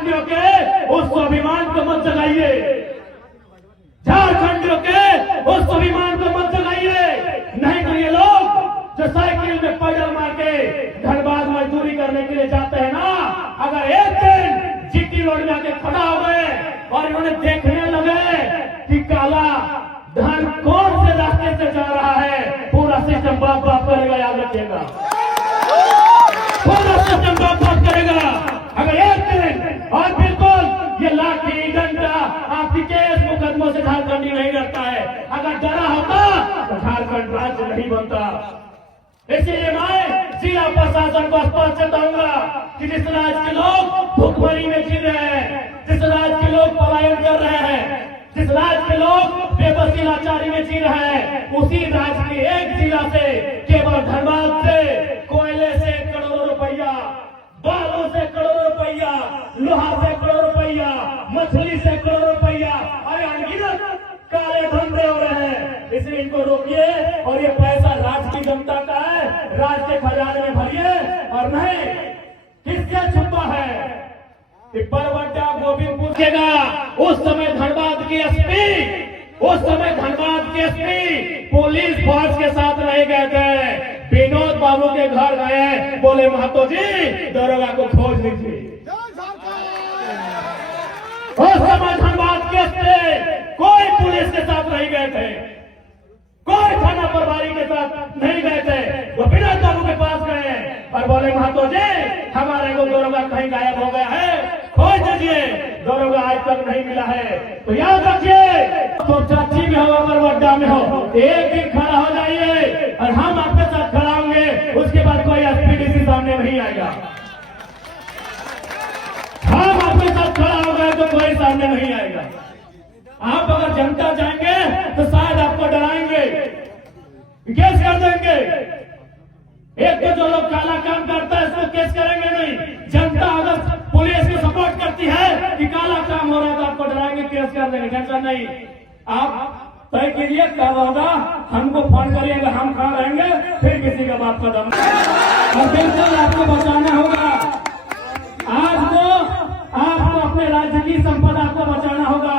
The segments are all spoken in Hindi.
झारखंडियों के उस स्वाभिमान को मत जगाइए, झारखंडियों के उस स्वाभिमान को मत जगाइए। नहीं तो ये लोग जो साइकिल में पैदल मार के धनबाद मजदूरी करने के लिए जाते हैं ना, अगर एक दिन जीटी रोड में आके खड़ा हो गए और इन्होंने देखने लगे कि काला धन कौन से रास्ते से जा रहा है, पूरा सिस्टम बाप बाप करेगा, याद रखिएगा, पूरा सिस्टम बाप बाप करेगा। अगर एक दिन और बिल्कुल ये लाठी डंडा आपकी केस मुकदमों से झारखंडी नहीं डरता है। अगर डरा होता तो झारखंड राज्य नहीं बनता। इसीलिए मैं जिला प्रशासन को स्पष्ट चेताऊंगा कि जिस राज्य के लोग भुखमरी में जी रहे हैं, जिस राज्य के लोग पलायन कर रहे हैं, जिस राज्य के लोग बेबसी लाचारी में जी रहे हैं, उसी राज्य के एक जिला से, केवल धनबाद से कोयले से करोड़ों रुपया, बालू से करोड़ों रुपया, लोहा से करोड़ों रुपया, मछली से करोड़ों रुपया, अरे अनगिनत काले धंधे हो रहे हैं। इसलिए इनको रोकिए और ये पैसा राज्य की जनता का है, राज्य के खजाने में भरिए और नहीं किससे छुपा है कि बरवड्डा गोविंदपुर केगा उस समय धनबाद के एसपी, उस समय धनबाद के एसपी पुलिस फोर्स के साथ रह गए थे। विनोद बाबू के घर गए, बोले महतो जी दरोगा को खोज लीजिए। उस समय धनबाद के एसपी कोई पुलिस के साथ नहीं गए थे, कोई थाना प्रभारी के साथ नहीं गए थे। वो विनोद बाबू के पास गए और बोले महतो जी हमारे को दरोगा कहीं गायब हो गया है, खोज दीजिए। दरोगा आज तक नहीं मिला है। तो याद रखिए, तो चाची में हो अगर वड्डा में हो, एक दिन खड़ा हो जाइए और हम आपके साथ खड़ा होंगे। उसके बाद कोई एसपीडीसी सामने नहीं आएगा। हम आपके साथ खड़ा हो गए तो कोई सामने नहीं आएगा। आप अगर जनता जाएंगे तो शायद आपको डराएंगे, केस कर देंगे। एक तो जो लोग काला काम करता है उसको केस करेंगे नहीं। जनता अगर पुलिस को सपोर्ट करती है कि काला काम हो रहा है तो आपको डराएंगे, केस कर देंगे। टेंशन नहीं, आप तय कीजिए कब होगा, हमको फोन करिएगा, हम कहाँ रहेंगे, फिर किसी का बात का दम। और बिल्कुल आपको बचाना होगा। आज तो आपको अपने राज्य की संपदा को बचाना होगा।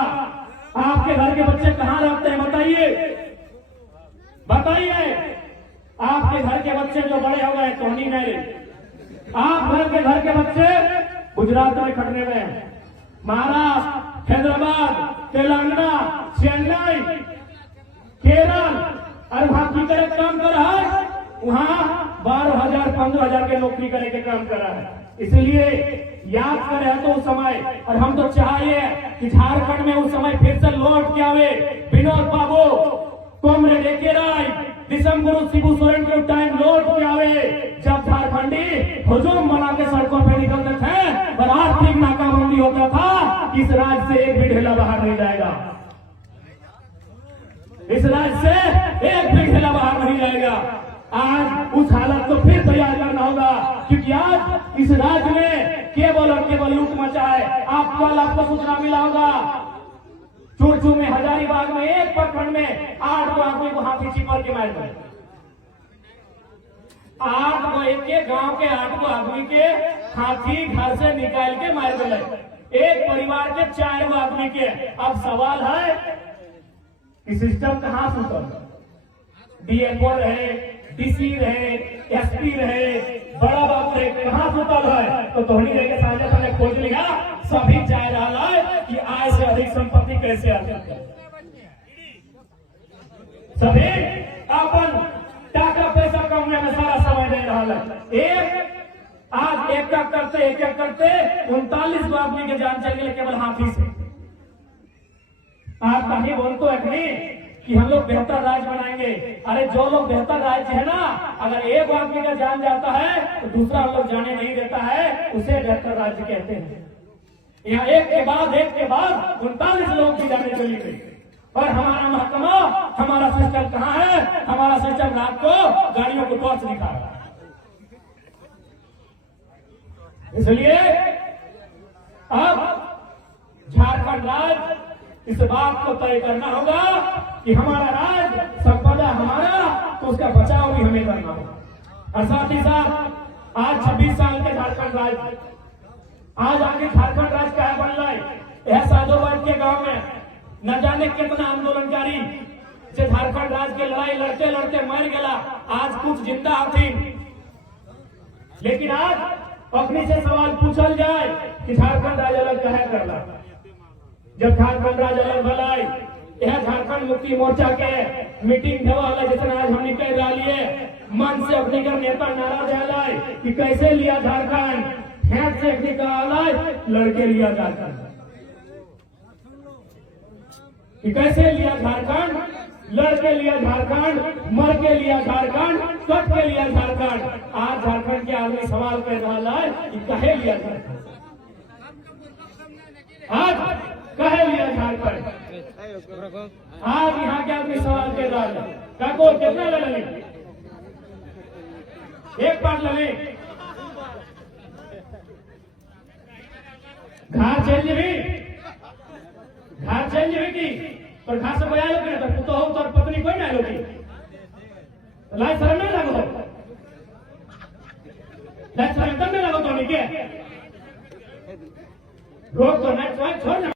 आपके घर के बच्चे कहाँ रहते हैं बताइए, बताइए। आपके घर के बच्चे जो बड़े हो गए टोनी नहीं, आप घर के बच्चे गुजरात में खटने में, महाराष्ट्र, हैदराबाद, तेलंगाना, चेन्नई, केरल और वहां की तरह काम कर रहा है। वहां 12,000 15,000 के नौकरी करे के काम कर रहा है। इसलिए याद करे तो उस समय, और हम तो चाहिए कि झारखंड में उस समय फिर से लौट के आवे विनोद बाबू, कॉमरेड एके राय, दिसंबर शिबू सोरेन के टाइम लौट के आवे जब झारखंडी हुजूम बना के सड़कों पे निकलते थे और आर्थिक नाकाबंदी होता था। इस राज्य से एक भी ढेला बाहर नहीं जाएगा, इस राज्य से एक भी ढेला बाहर नहीं जाएगा। आज उस हालत को फिर तैयार करना होगा, क्योंकि आज इस राज्य में केवल और केवल लूट मचा है। आपको सूचना मिला होगा, चूरचू में, हजारीबाग में एक प्रखंड में 8 आदमी को हाथी छिपा के मार गए। 8 एक गांव के 8 आदमी के हाथी घर से निकाल के मार गए। एक परिवार के 4 आदमी के। अब सवाल है कि सिस्टम कहां सुतल? डीएफओ रहे, डीसी रहे, एसपी रहे, बड़ा बाप रहे, कहां सुतल है? तो तोहनी रह के साझे खोज लिया, सभी चाह रहा है कि आय से अधिक संपत्ति कैसे अर्जित करें। सभी अपन टाका पैसा कमाने में सारा समय दे रहा है। आज एक करते 39 आदमी के जान चल गए केवल हाथी से। आप कहीं बोल तो नहीं कि हम लोग बेहतर राज्य बनाएंगे। अरे जो लोग बेहतर राज्य है ना, अगर एक आदमी का जान जाता है तो दूसरा हम लोग जाने नहीं देता है, उसे बेहतर राज्य कहते हैं। यहाँ एक के बाद 39 लोग की जाने चली गई। और हमारा महकमा, हमारा सिस्टम कहाँ है? हमारा सिस्टम रात को गाड़ियों को टॉर्च दिखा रहा है। इसलिए अब झारखंड राज्य इस बात को तय करना होगा कि हमारा राज्य संपदा हमारा, तो उसका बचाव भी हमें करना होगा। और साथ ही साथ आज 26 साल के झारखंड राज्य, आज आगे झारखंड राज्य है यह साधोबाद के गांव में न जाने कितना आंदोलनकारी से झारखंड राज्य के लड़ाई लड़ते लड़ते मर गया, आज कुछ जिंदा हथिन। लेकिन आज अपने से सवाल पूछल जाए कि झारखंड राज्य अलग कहे करला। जब झारखंड राज्य अलग भलाई यह झारखंड मुक्ति मोर्चा के मीटिंग देवा जितना आज हम निकल रही है, मन से अपने का नेता नारा दिया कि कैसे लिया झारखंड, खेत से निकाला लड़के लिया झारखंड, कि कैसे लिया झारखंड, लड़के लिया झारखंड, मर के लिया झारखंड, कट के लिया झारखंड। आज झारखंड के आदमी सवाल कर रहा है कि कहे लिया झारखंड, आज कहे लिया झारखंड। आज यहाँ के आदमी सवाल कर रहा है काको कितना ले लें, एक बार ले लें, घर चेंज भी, घर चेंज भी की पर घर से कोई आए लोग तो हो तो पत्नी कोई ना लोगी लाइफ शर्म नहीं लगो, लाइफ शर्म नहीं लगो तो नहीं के रोक तो नहीं छोड़ ना।